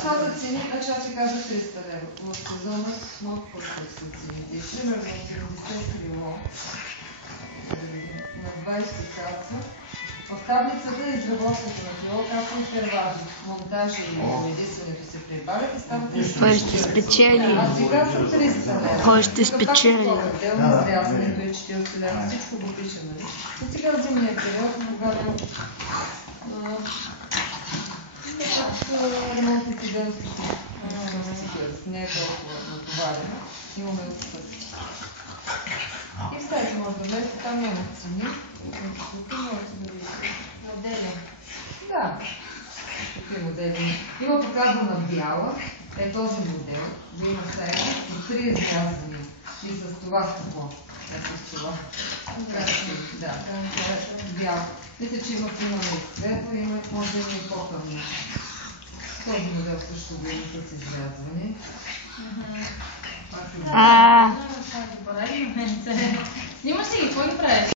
Това за цени, значи аз ви казах 300 лева. В сезона много по-скъпи са цените. Примерно 70 кило на 20 каца. В таблицата е изработката на кило, както и серважи, монтажа и медицинето се прибавят и става 300. Кой ще спечели? Аз ви казвам 300 лева. Кой ще спечели? Отделно изрязването е 40 лева, всичко го пише, нали? И сега в зимния период, когато ремонтните дейности не е толкова натоварена, имаме отстъпки. И всеки може да влезе, там няма цени. Тук може да видите. Модели. Да. Какви модели? Има показана бяла. Е този модел. Да има всеки. До 3 изрязани. И с това какво? Ето с това. Да. Бял. Мисля, че има финал и цветла. Може да има и по-тъмно. Този модел също го има с изрязване. Снимаш ли ги? Кой ги прави?